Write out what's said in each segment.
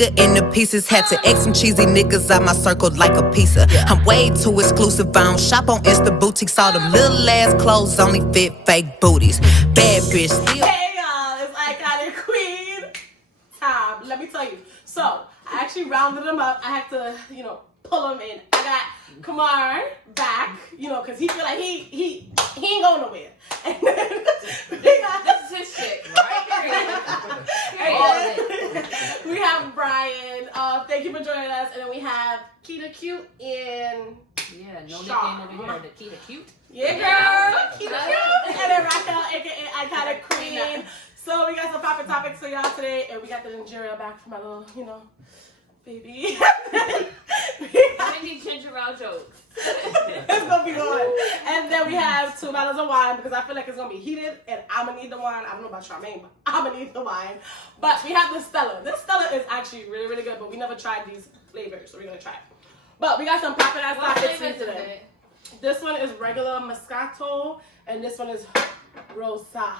bigger in the pieces. Had to X some cheesy niggas out my circle like a pizza. I'm way too exclusive. I don't shop on Insta boutiques. All them little ass clothes only fit fake booties. Bad bitch still. Hey y'all, it's Iconicqueen time. Let me tell you. So I actually rounded them up. I have to, pull them in. I got Kamar back, because he feel like he ain't going nowhere. And then this is his shit, right? We have Brian. Thank you for joining us. And then we have Keita Cute and no Shaw. nickname over here. The Keita Cute. Yeah, girl. Keita Cute. And then Raquel, aka Iconicqueen. So we got some poppin' topics for y'all today, and we got the Nigeria back for my little, baby. I need ginger ale jokes. It's gonna be going. And then we have 2 bottles of wine because I feel like it's gonna be heated, and I'm gonna need the wine. I don't know about Charmaine, but I'm gonna need the wine. But we have the Stella. This Stella is actually really, really good, but we never tried these flavors, so we're gonna try it. But we got some poppin' ass topics for today. This one is regular Moscato, and this one is Rosa.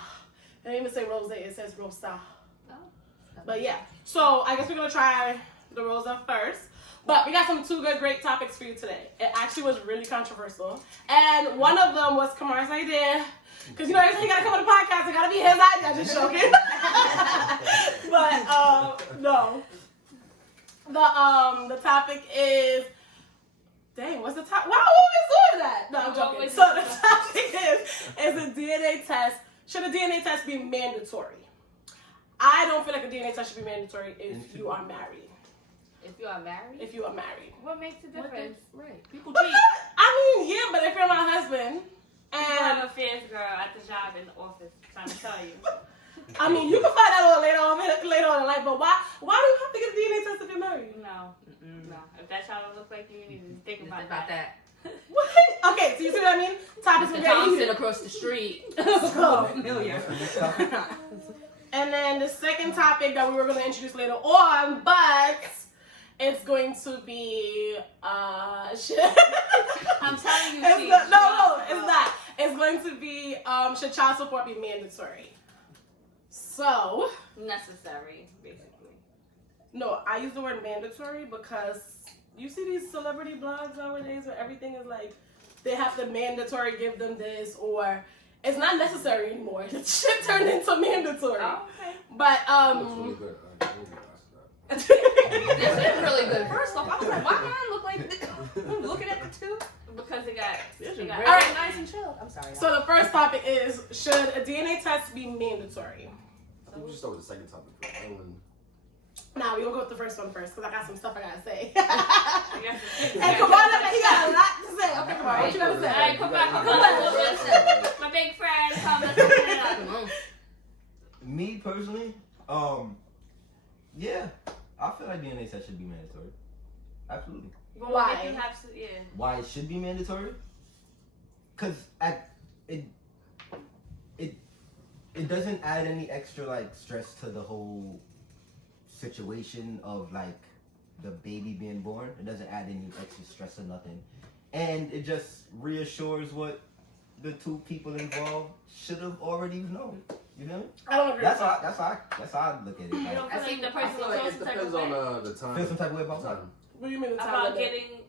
It didn't even say rose, it says Rosa. Oh. But yeah, so I guess we're gonna try the Rosa first. But we got some 2 great topics for you today. It actually was really controversial. And one of them was Kamar's idea. Because every time you gotta come on the podcast, it gotta be his idea. Just joking. But no. The topic is, dang, what's the topic? Why are we always doing that? No, I'm joking. So the topic is a DNA test. Should a DNA test be mandatory? I don't feel like a DNA test should be mandatory if you are married. If you are married? If you are married. What makes a difference? Right. People cheat. Yeah, but if you're my husband and you have affairs, girl, at the job, in the office, trying to tell you. You can find out later on in life, but why do you have to get a DNA test if you're married? No. If that child don't look like you need to think about that. What? Okay, so you see what I mean? Topics the Thompson across the street. So familiar. And then the second topic that we were going to introduce later on, but it's going to be shit. I'm telling you, it's not. It's going to be should child support be mandatory? So necessary, basically. No, I use the word mandatory because you see these celebrity blogs nowadays where everything is like they have to mandatory give them this, or it's not necessary anymore. The shit turned into mandatory. Oh, okay. But Really good. This is really good. First off, I was like, why do I look like this? Looking at the 2? Because it got all right, nice and chill. I'm sorry. So the first topic is, should a DNA test be mandatory? I think we should start with the second topic first. Nah, we're gonna go with the first one first because I got some stuff I gotta say. And And come on, he got a lot to say. Okay, come on, what you gotta say? All right, come on. My big friend, come on. Me personally, yeah, I feel like DNA test should be mandatory. Absolutely. Why? Why it should be mandatory? Cause it doesn't add any extra stress to the whole situation of the baby being born. It doesn't add any extra stress or nothing, and it just reassures what the 2 people involved should have already known. You know? I don't agree. That's how I look at it. You don't feel like the person it depends on the time. Feel some type of way about time. What do you mean the time? About getting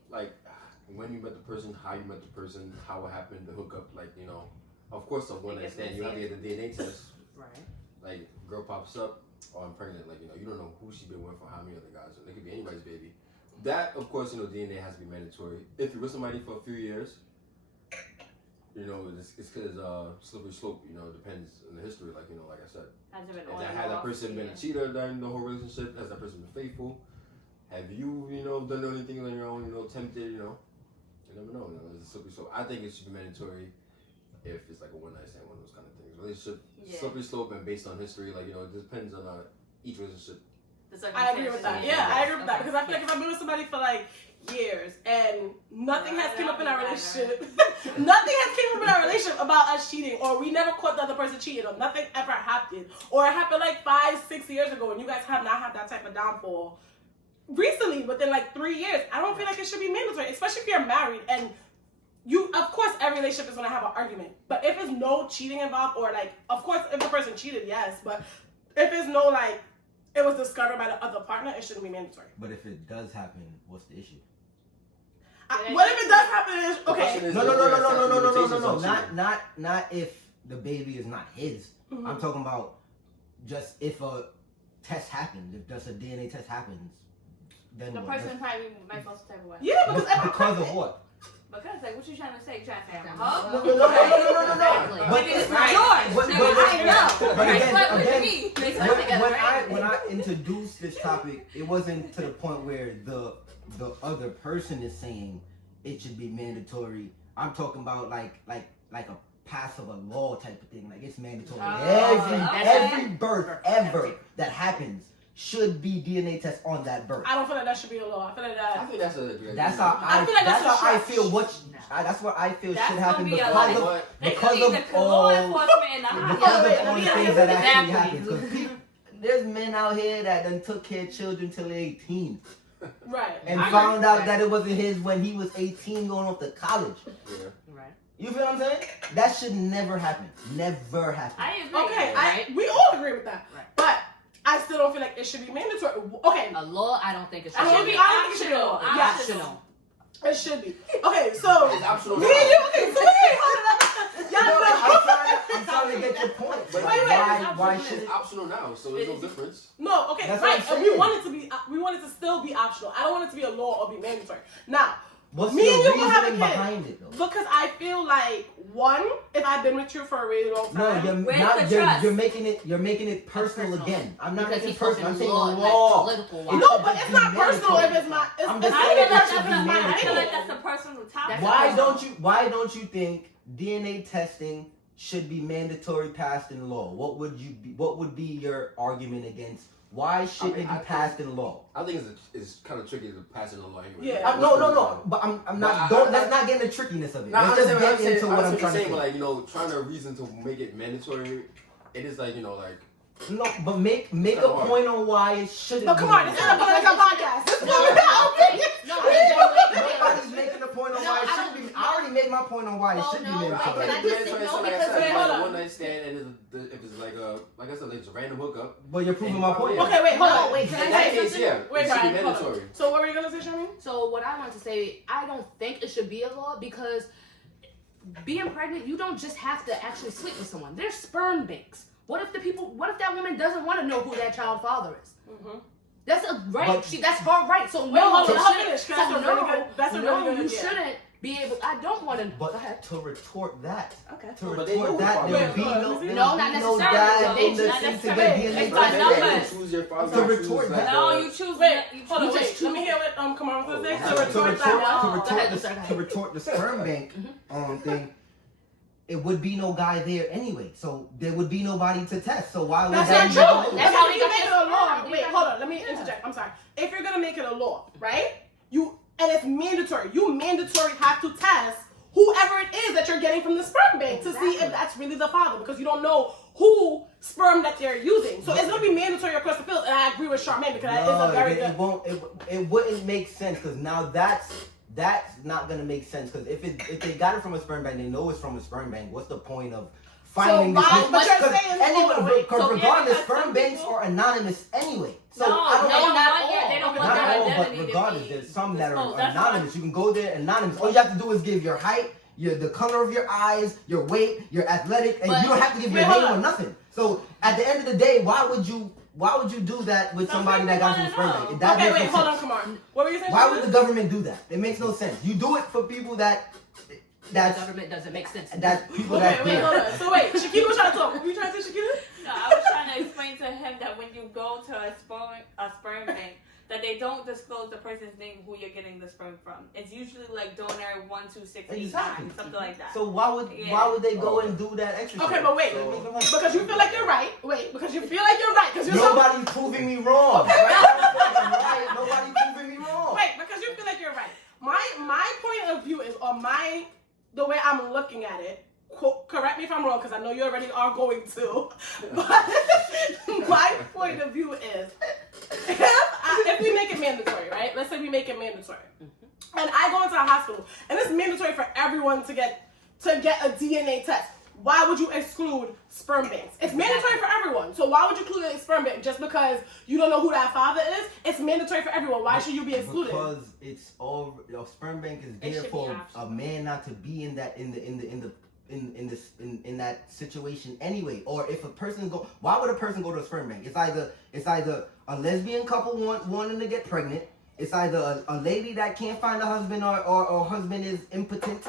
when you met the person, how you met the person, how it happened, the hookup, of course, one night stand, you have to get the DNA test. Right. Girl pops up, oh, I'm pregnant, you don't know who she been with or how many other guys, it could be anybody's baby. That, of course, DNA has to be mandatory. If you're with somebody for a few years, it's because slippery slope, it depends on the history, like I said. Has that person been a cheater during the whole relationship? Has that person been faithful? Have you, done anything on your own, tempted, you never know, it's a slippery slope. I think it should be mandatory if it's like a one night stand, one of those kind of things. Relationship, slippery slope, and based on history, it depends on each relationship. I agree with that. Yeah, I agree with that because I feel like if I've been with somebody for years and nothing has came up in our relationship, nothing has came up in our relationship about us cheating, or we never caught the other person cheating, or nothing ever happened, or it happened 5-6 years ago, and you guys have not had that type of downfall recently within 3 years. I don't feel like it should be mandatory, especially if you're married and. Of course, every relationship is going to have an argument. But if there's no cheating involved, or of course, if the person cheated, yes. But if there's no it was discovered by the other partner, it shouldn't be mandatory. But if it does happen, what's the issue? What if it does happen? Okay. No. Not if the baby is not his. Mm-hmm. I'm talking about just if a test happens, if just a DNA test happens, then The what? person probably might feel some type of way. Yeah, Because of what? Because like, what you trying to say? You trying to say I'm a No. hug? But But it's right. yours. But I know. But again, Right. when I introduced this topic, it wasn't to the point where the other person is saying it should be mandatory. I'm talking about like a pass of a law type of thing. Like it's mandatory. Every birth ever that happens should be DNA test on that birth. I don't feel like that should be a law. I feel like that. I think that's a. That's how I feel like that's that's how I a feel. stretch. That's what I feel That's should gonna happen be a because lot. of Because of law all enforcement and the because wait, of all the let me things that actually Exactly. happen. Because there's men out here that done took care of children till they're 18 Right. and I found agree. out that it wasn't his when he was 18 going off to college. Yeah. Right. You feel what I'm saying? That should never happen. Never happen. I agree. Okay, Right? we all agree with that. Right. But I still don't feel like it should be mandatory. Okay, A law, I don't think it I should don't be. think it should be a law. Yes. Optional. It should be. Okay, so It's optional. me and you. Okay, so wait, hold on. Y'all No, know. I'm trying to get your point. But Wait, why should It's it? optional now, so there's no difference. No, okay, That's right. what I'm And we saying. want it to be. We want it to still be optional. I don't want it to be a law or be mandatory. Now, What's me your and you will have a reasoning kid behind it though? because I feel like one, if I've been with you for a really long No, time. you're making it personal again. I'm not Because making it he's personal. I'm talking saying law, law. like political It wise. No, should but just it's be not personal if mandatory. it's my. It's, I'm it's just I saying feel it like should that's be I feel mandatory. like that's a personal topic. Why don't you think DNA testing should be mandatory passed in law? What would be your argument against why should it be passed in law? I think it's kind of tricky to pass it in the law anyway. Yeah. No. But I'm not. Let's not get into the trickiness of it. No, Let's just get into what I'm trying to saying, say. like, trying to reason to make it mandatory. It is like, like. No, but make a point on why it shouldn't. But come on, this is a political podcast. This is what Nobody's making a point on why it shouldn't be. I already made my point on why it should be mandatory. I just think no, because wait, hold on. One night stand, and if it's like I said, like it's a random hookup. But you're proving my point. Okay, wait, hold on. No, wait, Can can In I I that say say case, something? yeah, Wait, it should be Brian, hold on. mandatory. So what were you gonna say, Sharmeen? So what I want to say, I don't think it should be a law because being pregnant, you don't just have to actually sleep with someone. There's sperm banks. What if that woman doesn't want to know who that child's father is? Mm-hmm. That's a right. But- That's her right. So Wait, no, hold on, you let her shouldn't- finish, 'cause so that's a really good- that's a no, really good you idea. shouldn't be able. I don't want to. Go But ahead. to retort that, Okay. But they know that who there'll the be father no, is. there'll No, be not no necessarily. dad They in the not thing to necessarily. get DNA It's by tested. numbers. Choose your father. To choose, retort like, that. No, you choose. Wait, You hold on, choose. wait. Let me hear what Kamara was saying. Oh, To retort that. Go ahead, To retort the sperm bank thing, it would be no guy there anyway, so there would be nobody to test. So why would That's that not be true. a law? That's how If we you got make it this a law. sperm. Wait, hold on. Let me interject. I'm sorry. If you're gonna make it a law, right? And it's mandatory. You mandatory have to test whoever it is that you're getting from the sperm bank to see if that's really the father, because you don't know who sperm that they're using. So it's gonna be mandatory across the field. And I agree with Charmaine because that is a very good. It won't. It wouldn't make sense because now that's not gonna make sense because if they got it from a sperm bank, they know it's from a sperm bank. What's the point of finding So why- this? but you're saying- hold on, wait. Because So, yeah, regardless, because sperm some banks people- are anonymous anyway. So No, I don't they know. don't not want. Yeah, they don't all. want Not their all, but identity to regardless, be there's some that are disclosed. That's anonymous. You can go there anonymous. All you have to do is give your height, the color of your eyes, your weight, your athletic, and But- you don't have to give your Wait, hold name or on. nothing. So at the end of the day, why would you do that with Some somebody people that got wanna some sperm know. bank? That Okay, makes wait, no hold on, sense. Kamara. What were you saying? Why Charmaine? would the government do that? It makes no sense. You do it for people The government doesn't make sense. that's people Okay, that wait, do hold it. on. So wait, Shakira was trying to talk. What were you trying to say, Shakira? No, I was trying to explain to him that when you go to a sperm bank, that they don't disclose the person's name who you're getting the sperm from. It's usually like donor 12689, Exactly. something like that. So why would they go and do that extra? Okay, shit? but wait, So- because you feel like you're right. Wait, because you feel like you're right. Because you're so. Nobody's proving me wrong. Right? Nobody's proving me wrong. Wait, because you feel like you're right. My point of view is on the way I'm looking at it. Correct me if I'm wrong, because I know you already are going to. But my point of view is, if we make it mandatory, right? Let's say we make it mandatory, and I go into a hospital, and it's mandatory for everyone to get a DNA test. why would you exclude sperm banks? It's mandatory for everyone. So why would you include a sperm bank just because you don't know who that father is? It's mandatory for everyone. Why should you be excluded? Because it's all a sperm bank is there for a man not to be in that in that situation anyway. Or if a person why would a person go to a sperm bank? It's either a lesbian couple wanting to get pregnant. It's either a lady that can't find a husband or husband is impotent,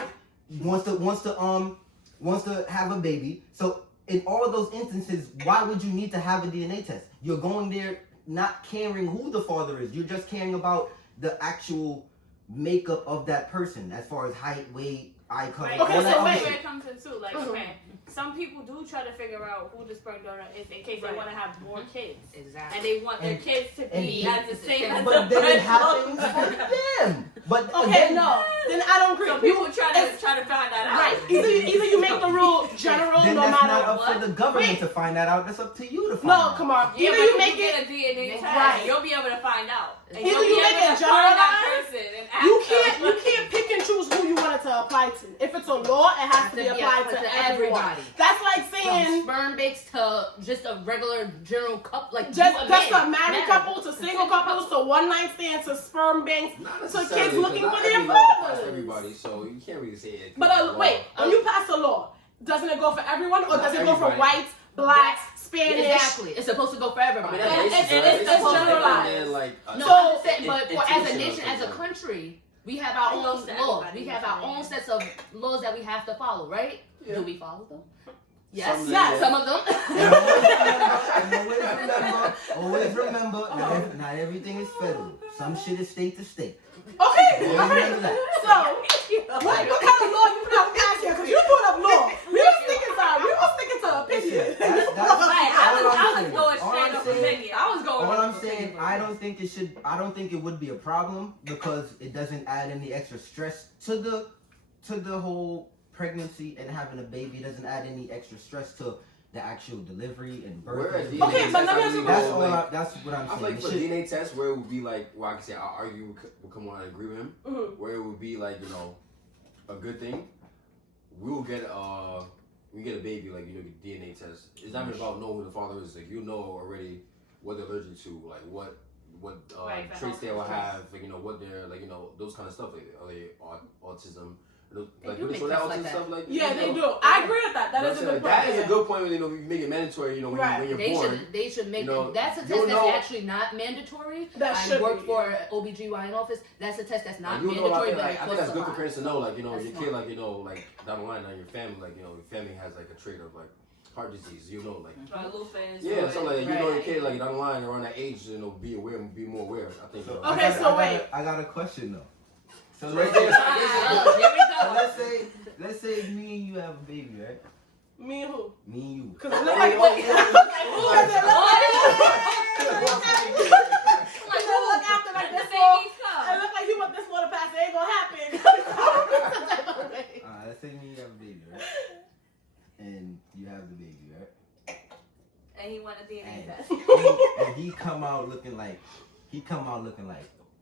wants to have a baby. So in all of those instances, why would you need to have a DNA test? You're going there not caring who the father is. You're just caring about the actual makeup of that person as far as height, weight, eye color. Right. Okay, so so where wait. it comes in too. Like, okay, some people do try to figure out who the sperm donor is in case they want to have more kids. Exactly. And they want their kids to be as the same as But the then it first happens one. for them. But Okay, again, no. Then I don't agree. So people try to find that out. Right. Either you make the rule general, then no that's matter not up what. to the government Wait. to find that out. That's up to you to find No, out. come on. Yeah, Either but you if make get it. a DNA test, Right. you'll be able to find out. And Either you'll you be make able it to find that generalized, person and ask You them. can't pick and choose who you want it to apply to. If it's a law, it has to be applied to everyone. everybody. That's like From saying sperm banks to just a regular general couple, like just you a married couple to single couples to one night stands to sperm banks Not to necessarily, kids looking 'cause for not their every law applies to fathers. everybody, so you can't really say it. But wait, when you pass a law, doesn't it go for everyone or Not does it go for everybody. whites, blacks, Spanish? Exactly. It's supposed to go for everybody. And it's generalized. No, So- I'm saying, but as a institutional nation, as a sometimes. country, we have our It own goes to laws. everybody. We have our own sets of laws that we have to follow, right? Yeah. Do we follow them? Yes. Some Yes. Some of them. Always remember, not everything is federal. Some shit is state to state. Okay, Always remember that. so what kind of law you put up past here? Because you put up law. We were sticking to opinion. That's Right, I was all I'm going saying. All straight I'm up saying- opinion. I was going All off I'm opinion. saying, I don't think it would be a problem because it doesn't add any extra stress to the whole pregnancy and having a baby. It doesn't add any extra stress to the actual delivery and birth. Whereas of the DNA baby. Okay, but let me ask you a That's question. all. That's what I'm I feel saying. like It for should- DNA test, where it would be like, well, I can say, I argue, would come on and agree with him. Mhm. Where it would be like, a good thing. We'll get we get a baby, like DNA test. It's not even about knowing who the father is. Like you know already what they're allergic to, like what Right, traits they will health have, like what they're like, those kind of stuff. Like are they autism? Like do when they make show that tests autism like that. stuff, like Yeah, they do. I agree with that. That is a good point. That is yeah. a good point. When you make it mandatory. When, Right. when you're They born. should make that's a test you'll that's know- actually not mandatory. That I should work be. for an OBGYN office. That's a test that's not Like, you know about mandatory, that, but like, it's I think that's good for supposed parents to know, like, That's your kid, like, like, down the line, now your family, like, your family has, like, a trait of, like, heart disease, like. Lupus. Yeah, so, like, your Right. kid, like, down the line, around that age, be aware, be more aware, I think. Okay, I got a question though. So Right let's there. Oh, here we go. let's say me and you have a baby, right? Me and who? Me and you. Because it look like what? Who does it look like? Look after like this one. It look like you want this one to pass. It ain't gonna happen. Let's say me and you have a baby, right? And you have the baby, right? And he wanted DNA And, test. and he come out looking like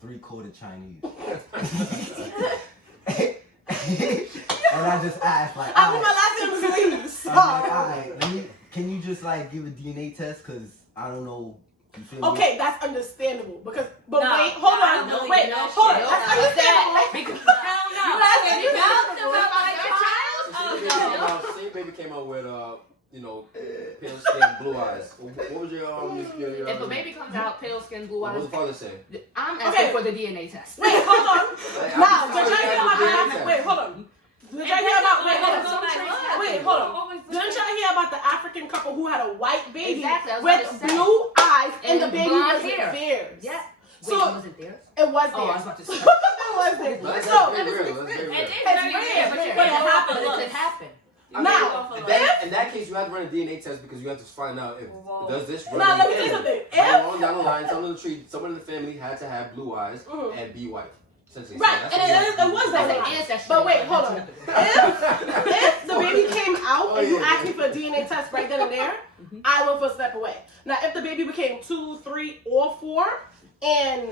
3/4 Chinese. And I just asked like, I mean, my last name is Leaves. I'm like, all right, can you just like give a DNA test? Cause I don't know. You feel me? Okay, that's understandable because, but No, wait, hold I on, don't wait, believe that hold on, shit. that's No, understandable. Hell no. You asking You me asked about about my your child? Oh, no. Same baby came out with, pale skin, blue eyes. What was your If a baby comes out pale skin, blue what eyes, was the father say? I'm asking Okay. for the DNA test. Wait, hold on. Like, Now, I'm did just y'all hear about saying, the wait, hold on. Did y'all hear about wait, hold on. Didn't y'all hear about the African couple who had a white baby Exactly, I was with about to say. blue eyes and the And baby blonde wasn't hair. theirs? Yeah. So- Wait, was it theirs? It was Oh, I was theirs. about to say. It was theirs. That's So, very real. That's very real. It is It's very rare, rare, but you but it can't go off happens. of It looks. could happen. You Now, can't go off of looks. In that case, you have to run a DNA test because you have to find out if Whoa. does this run. now in let the me tell you family. something. How long down the line, someone in the family had to have blue eyes Mhm. and be white. Essentially. Right, So that's and what it was That's that an way. ancestry. But wait, hold on. If the baby came out and you asked me for a DNA test right then and there, I went for a step away. Now, if the baby became 2, 3, or 4, and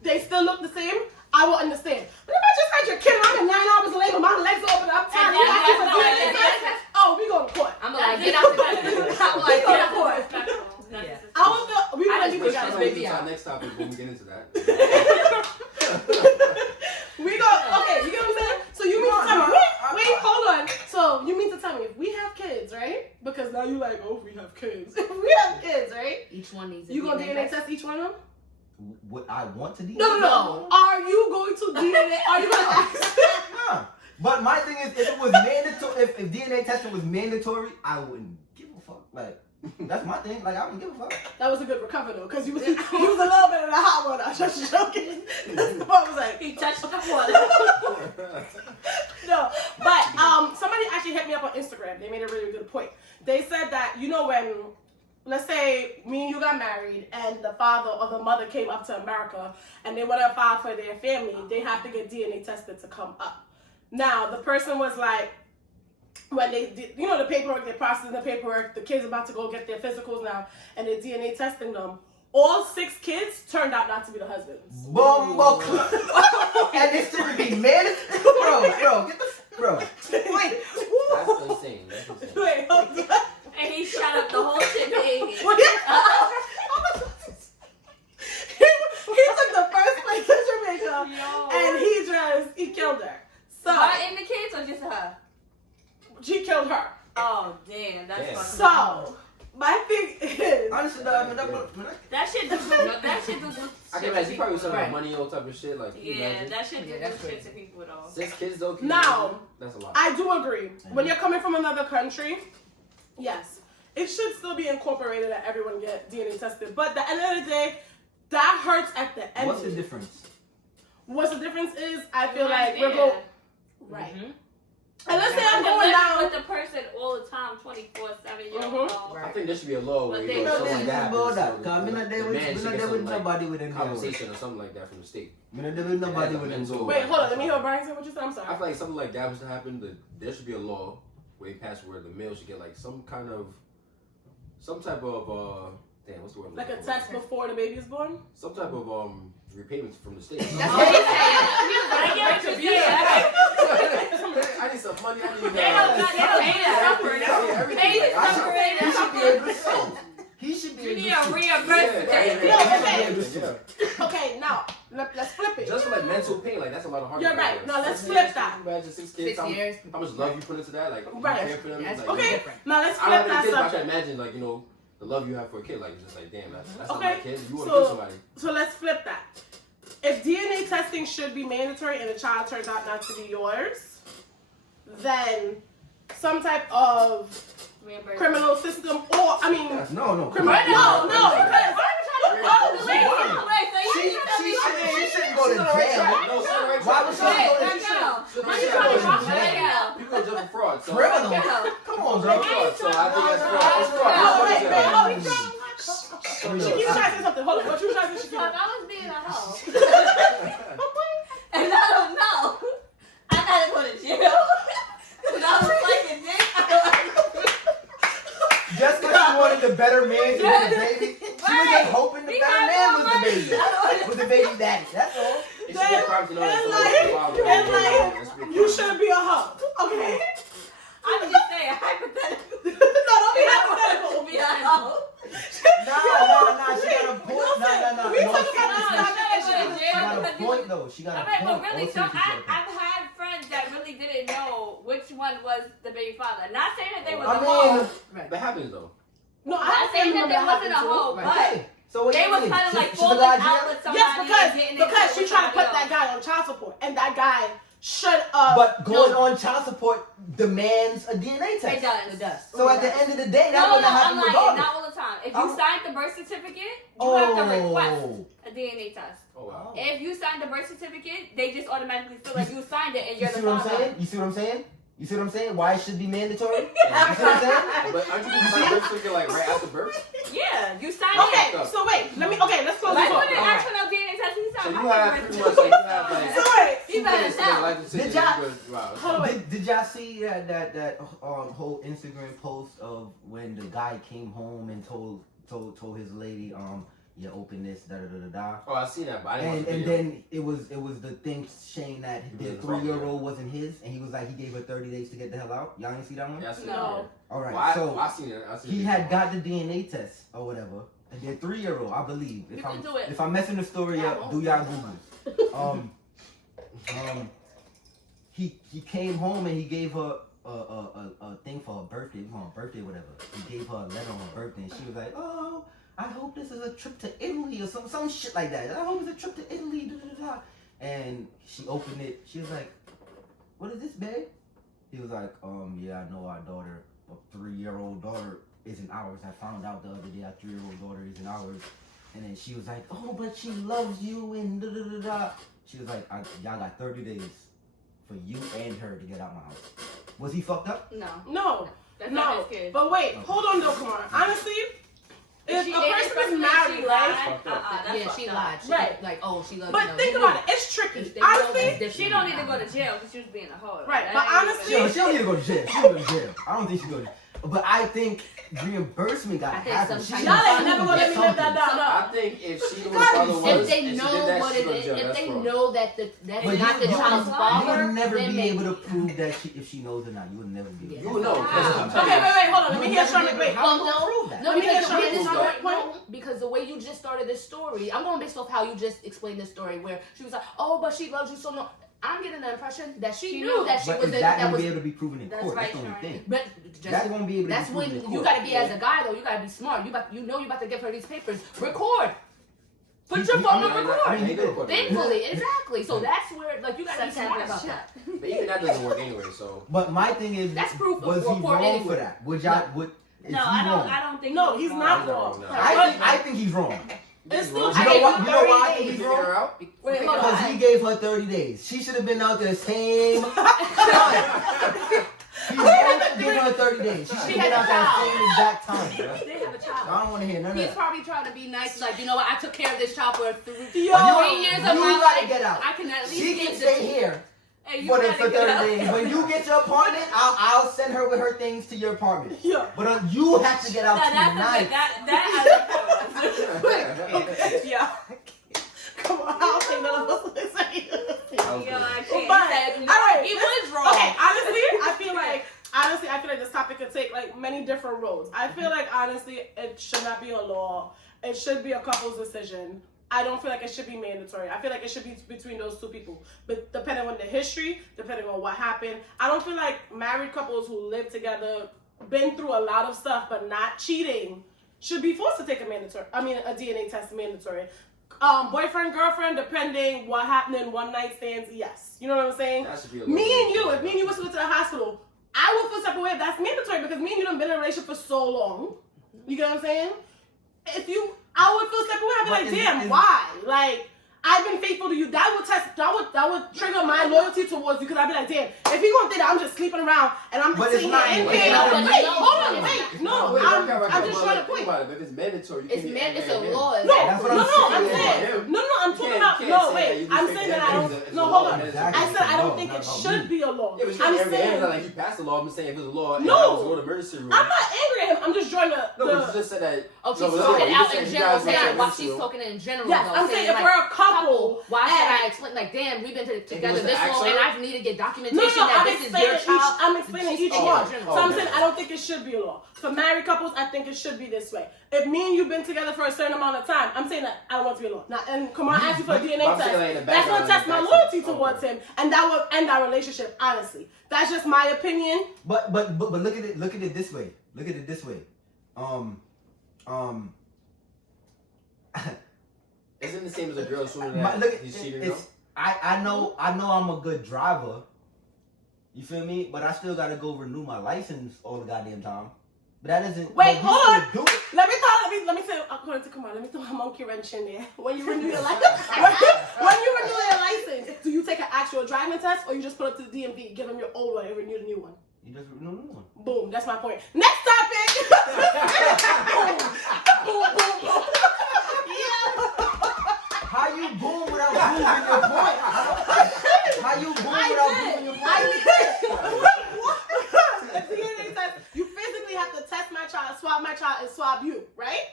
they still look the same, I will understand. But if I just got got your kid. I'm in 9 hours of labor. My legs open. I'm tired. You asking for DNA test? Oh, we going to court. I'm like, get out the court. I'm like, get out the court. I want the. We want to be That's together. our next topic when we get into that. We go. Okay, you get what I'm saying? So you mean to tell me? Wait, hold on. So you mean to tell me if we have kids, right? Because now you like, oh, we have kids. If we have kids, right? Each one needs a You gonna DNA test each one of them? Would I want to DNA? No. Are you going to DNA? Are you gonna ask? Nah. But my thing is, if it was mandatory, if DNA testing was mandatory, I wouldn't give a fuck. Like, that's my thing. Like, I wouldn't give a fuck. That was a good recover though, because you was a little bit in the hot water. I was just joking. I was like, He touched the water. No, but somebody actually hit me up on Instagram. They made a really good point. They said that, you know, when, let's say me and you got married and the father or the mother came up to America and they want to file for their family, they have to get DNA tested to come up. Now, the person was like, when they did, you know, the paperwork, they're processing the paperwork, the kids about to go get their physicals now, and they're DNA testing them. All 6 kids turned out not to be the husbands. Bumbo and this should be mandatory. Bro, get the bro. Wait, That's insane. wait, hold on. And he shot up the whole shit big. He took the first place to Jamaica and he killed her. So Her and the kids or just her? she killed her. Oh damn, that's fucking So my thing is, Honestly, that shit do I can imagine you probably was selling money, all type of shit. Like, yeah, that shit do that's shit to people though. 6 kids though. Now, that's a lot. I do agree. When you're coming from another country, yes, it should still be incorporated that everyone get DNA tested. But at the end of the day, that hurts at the end. what's the difference? What's the difference is, I feel Right like we're there. going right. And let's say I'm But going living down. with the person all the time, 24/7, you don't know. I think there should be a law where But you they go know something like that. about that. So Cause the me not there man should get with some, nobody like, with them. compensation or something like that from the state. Me not there with nobody with them. Wait, hold on. Let me hear what Brian said. What you said? I'm sorry. I feel like something like that was to happen. There should be a law where it passed where the male should get like some type of damn, what's the word? Like a test before the baby is born? Some type of repayments from the state. That's what he's saying. I get what you're saying. I need some money. I need They don't pay that. He should be You able need to a sue. reimbursement. Okay, now, let's flip it. Just for like mental pain, like that's a lot of hard. You're right. Now, let's flip that. Imagine 6 kids. 6 years. How much love you put into that? Like, Right. you care for them. That's like, Okay, different. now let's I don't flip have any that kids, but I can subject. imagine, like, you know, the love you have for a kid. Like, it's just like, damn, that's not Okay, my kid. You want to kill somebody. So let's flip that. If DNA testing should be mandatory and the child turns out not to be yours, then some type of criminal system, or I mean, No. criminal. No, because She shouldn't go to jail. No, sir, Why would she go to jail? People go jump for fraud. So criminal? Come on, bro. fraud. So I think that's fraud. It's fraud. She keeps trying to say something. Hold on, what you trying to say? I was being a hoe. And I don't know. I gotta go to jail. Because I was like a dick. Just because she wanted the better man to get the baby, she was just hoping the better man was the baby. Was the baby daddy. That's all. It should be a crime to know that it's a You shouldn't be a hoe, okay? I'm just saying, hypothetically. No, don't be hypothetical. Be a hoe. Nah, she got a point. Nah. We No, talk she about this No, topic and no, shit. no, she got a point though. She got a Alright, point. but really, All so seriousness, she got a I've had friends that really didn't know which one was the baby father. Not saying that they was I a mean, hoe. That happens though. No, Not saying that they wasn't a hoe, but okay. So what they you was mean? kind of like She's falling allowed out jail? with somebody. yes, and getting into because it she with tried to put somebody that guy on child support, and that guy should But going on child support demands a DNA test. It does. So at the end of the day, that No, wouldn't happen I'm lying. regardless. Not all the time. If you I'm- signed the birth certificate, you have to request a DNA test. Oh wow. If you signed the birth certificate, they just automatically feel like you signed it and You you're see the what I'm father. saying? You see what I'm saying? You see what I'm saying? Why it should be mandatory? You see what I'm saying? But aren't you supposed to sign birth certificate like right after birth? Yeah, you signed Okay, it. so wait, let's close Like this when they off. ask for no DNA test, he So signed you my have birth pretty much like you have like So wait, You better minutes to make a know. life decision. Did y'all- Because, wow. hold on, wait. Did y'all see that whole Instagram post of when the guy came home and told his lady you open this, da da da da da. Oh, I seen that, but I didn't watch the And video. then it was the thing saying that the 3-year-old wasn't his, and he was like, he gave her 30 days to get the hell out. Y'all didn't see that one? Yeah, I seen No. All right, Well, so I seen it. he had got the DNA test or whatever, and the 3-year-old, I believe. You can do it. If I'm messing the story up, do y'all Google. He came home and he gave her a thing for her birthday. It was on her birthday, whatever. He gave her a letter on her birthday, and she was like, "Oh, I hope this is a trip to Italy or some shit like that. I hope it's a trip to Italy." Da, da, da. And she opened it. She was like, "What is this, babe?" He was like, yeah, I know our daughter, a 3-year-old daughter, isn't ours. I found out the other day our 3-year-old daughter isn't ours." And then she was like, "Oh, but she loves you and da da da da." She was like, "Y'all got 30 days for you and her to get out my house." Was he fucked up? No. That's No. not his kid. But wait, hold on though, come on. Honestly, if a person is married, right? She lied. She, Right. Like, oh, she loves But you. think about it. It's tricky. Honestly, She don't need to go to jail because she was being a hoe. Right, That but ain't honestly- even- She don't need to go to jail. She don't go to jail. I don't think she go to jail. But I think reimbursement got to I think happen. sometimes- She y'all should ain't never gonna let me live that down. I No. think if she knew God, her father was, If they and she know did that, what she it go to is, jail. if That's they wrong. know that that's But not the child's you father, would never then be maybe. able to prove that if she knows or not. You would never be able to. You would know. Okay, wait, hold on. Let me hear Charlotte. Wait. How Well, you gonna no, prove that? no, Let me because get the way Charlotte's this story. story, no, because the way you just started this story, I'm going based off how you just explained this story, where she was like, "Oh, but she loves you so much." I'm getting the impression that she knew that she But was is in, that that gonna was. be able to be proven in That's court? right, That's the only Sharon. thing. But just, That won't be able to that's be when proven in you court. gotta be as a guy though. You gotta be smart. You know you about to give her these papers. Record. Put He- your he- phone I on mean, record. I mean, he did. Thankfully, exactly. So that's where like you gotta be smart Sometimes about it's that. But even that doesn't work anyway. So But my thing is, That's proof of was he report wrong anyway. for that? Would y'all? Would? Is No, he I wrong? don't think. No, he he's was not wrong. wrong. No. I think he's wrong. It's still You know why? You know why I Wait, think you he's get wrong? her out. Wait, hold Because on. he gave her 30 days. She should have been out there same time. He's wrong for giving her 30 days. She should have been out there same exact time. They have a child. I don't want to hear none of He's that. probably trying to be nice, like, you know what, I took care of this child for 3 Yo, years of you my gotta life. get out. I can at least She get can the stay here Hey, you for gotta 30 get out. days. When you get your apartment, I'll send her with her things to your apartment. Yeah. But you have to get out That tonight. Yeah. Come on, I don't think none of us would say Yo, I can't. But, He said, all right, he this- was wrong. Okay, honestly, I feel like this topic could take like many different roads. I feel like honestly, it should not be a law. It should be a couple's decision. I don't feel like it should be mandatory. I feel like it should be between those two people. But depending on the history, depending on what happened, I don't feel like married couples who live together, been through a lot of stuff but not cheating, should be forced to take a DNA test mandatory. Boyfriend, girlfriend, depending what happened in one night stands, yes. You know what I'm saying? That should be a Me little and you, bit. if me and you was to go to the hospital, I would feel separate way. That's mandatory because me and you done been in a relationship for so long. You get what I'm saying? I would feel separate way. I'd be But like, damn, why? Like, I've been faithful to you. That would trigger my loyalty towards you because I'd be like, damn, if he gonna think that I'm just sleeping around and I'm But sitting it's not- here in it's pain, not- wait, hold on, wait, no, I'm just trying to think point. about it. If it's mandatory, you It's can't it's a law. No, That's what I'm I'm saying. saying. No, I'm You talking can't- about. you No, can't say that wait. you I'm think saying that that I it's don't. a No, law. hold on. Exactly. I said I don't No, think not it about should me. be a law. Yeah, but I'm I'm saying saying. like he passed the law. I'm saying if it was a law, and No. I was going to emergency room. I'm not angry at him. I'm just drawing No, but you the. just said that. Oh, she's No, but talking you out said in you general. guys went to Saying why emergency she's room. talking in general. Yes, though, I'm saying if like, we're a couple, why should and- I explain? Like, damn, we've been together was to this ask long, her? and I need to get documentation No, that I'm this is your explaining child. I'm explaining She's each taking one. it in So general. I'm Okay. saying I don't think it should be a law. For married couples, I think it should be this way. If me and you've been together for a certain amount of time, I'm saying that I don't want it to be a law. Now, and come on, ask you for a DNA I'm saying, test. like, in the That's gonna background, test my that's- loyalty okay. towards him, and that will end our relationship. Honestly, that's just my opinion. But look at it. Look at it this way. Look at it this way. Isn't it the same as a girl assuming But that look, he's cheating? it's I know I'm a good driver. You feel me? But I still gotta go renew my license all the goddamn time. But that doesn't. Wait, but we hold still on. Do it. Let me say, according to come on, let me throw a monkey wrench in there. When you renew your license, when you renew your license, do you take an actual driving test or you just put it to the DMV, give them your old one and renew the new one? You just renew new one. Boom, that's my point. Next topic. boom, boom, boom, boom. How you boom without proving your point? How you boom without proving your point? The DNA test, you physically have to test my child, swab my child, and swab you, right?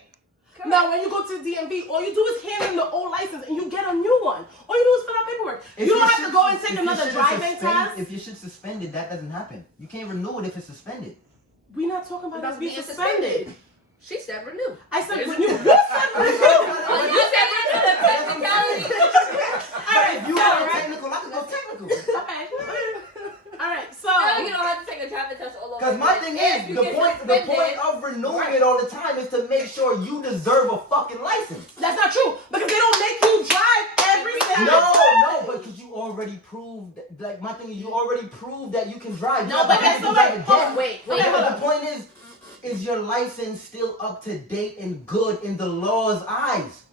Now, when you go to the DMV, all you do is hand in the old license and you get a new one. All you do is fill out paperwork. You don't have to go and take another driving test. If your shit's suspended, that doesn't happen. You can't renew it if it's suspended. We're not talking about this being suspended. She said renew. I said renew. You said renew. You said renew the technicality. Alright, If you go technical, I can go technical. Okay. Alright, so Now you don't have to take a driving test all over. Because my thing is, the point of renewing it all the time is to make sure you deserve a fucking license. that's not true because they don't make you drive every single No, but because you already proved, like my thing is, you already proved that you can drive. No, but that's the way. Wait. But the point is your license still up to date and good in the law's eyes?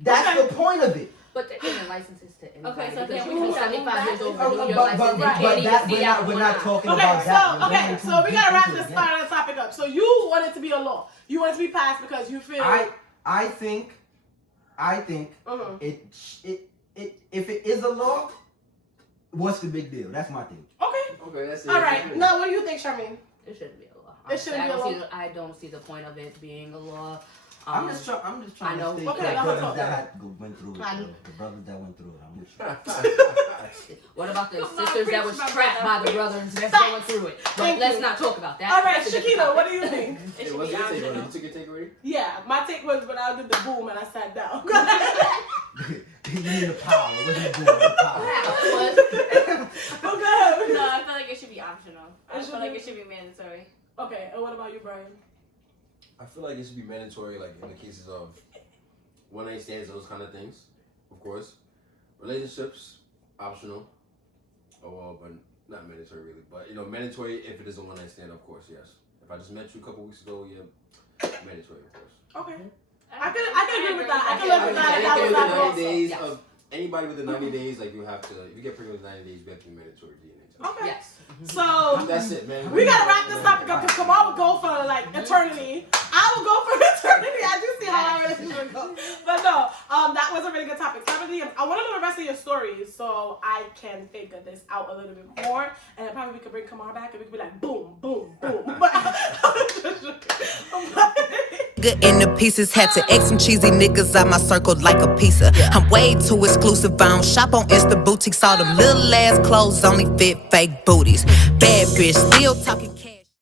That's the point of it. But the license is to anybody. Okay, so because then you we can can 75 years old renew your But license. They can't even see out we're one not eye. talking about that. Okay, so we gotta wrap this part of the topic up. So you want it to be a law. You want it to be passed because you feel. I think if it is a law, what's the big deal? That's my thing. Okay, that's it. All right. Now, what do you think, Charmaine? It shouldn't be a law. It shouldn't be a law. I don't see the point of it being a law. I'm just trying I to know. stay Okay, the now brothers hold that went through it. I know. The brothers that went through it. I'm with you. What about the Come on, sisters that preach, was my trapped brother. by the brothers that's Facts. going through it? But Thank let's you. not talk about that. All right, That's a different Shakina, topic. what do you think? It Hey, should what's be your take on it? optional. You took your take already? Yeah, my take was when I did the boom and I sat down. You need the power. What are you doing with the power? Okay. No, I feel like it should be optional. I It should feel like be- it should be mandatory. Okay, and what about you, Brian? I feel like it should be mandatory, like in the cases of one night stands, those kind of things, of course. Relationships, optional. Oh, but not mandatory really. But mandatory if it is a one night stand, of course, yes. If I just met you a couple weeks ago, yeah, mandatory, of course. Okay. I can agree with that. I can live with that. That was Anything not within 90 also. days Yes. of anybody within 90 days, like you have to. If you get pregnant within 90 days, you have to be mandatory DNA test. Okay. Yes. So That's it, man. we gotta wrap this topic up because Kamal would go for like eternity. I will go for eternity. I do see how our relationship goes. But no, that was a really good topic. I want to know the rest of your stories so I can figure this out a little bit more. And then probably we could bring Kamal back and we could be like boom, boom, boom. But Good in the pieces, had to X some cheesy niggas out my circle like a pizza. I'm way too exclusive, I don't shop on Insta boutiques. All them little ass clothes only fit fake booties. Bad bitch, still talking.